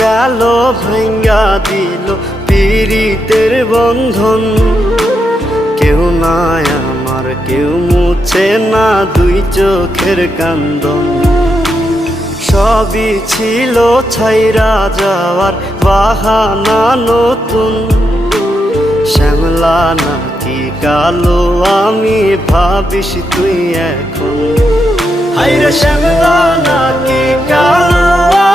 গেল ভাঙ্গা দিল পীড়িতের বন্ধন। কেউ নাই আমার, কেউ মুছে না দুই চোখের কান্দন। সবই ছিল ছাইরা যাওয়ার বাহানা নতুন। শ্যামলা নাকি কালো আমি ভাবিস তুই এখন। হায়রে শ্যামলা নাকি কালো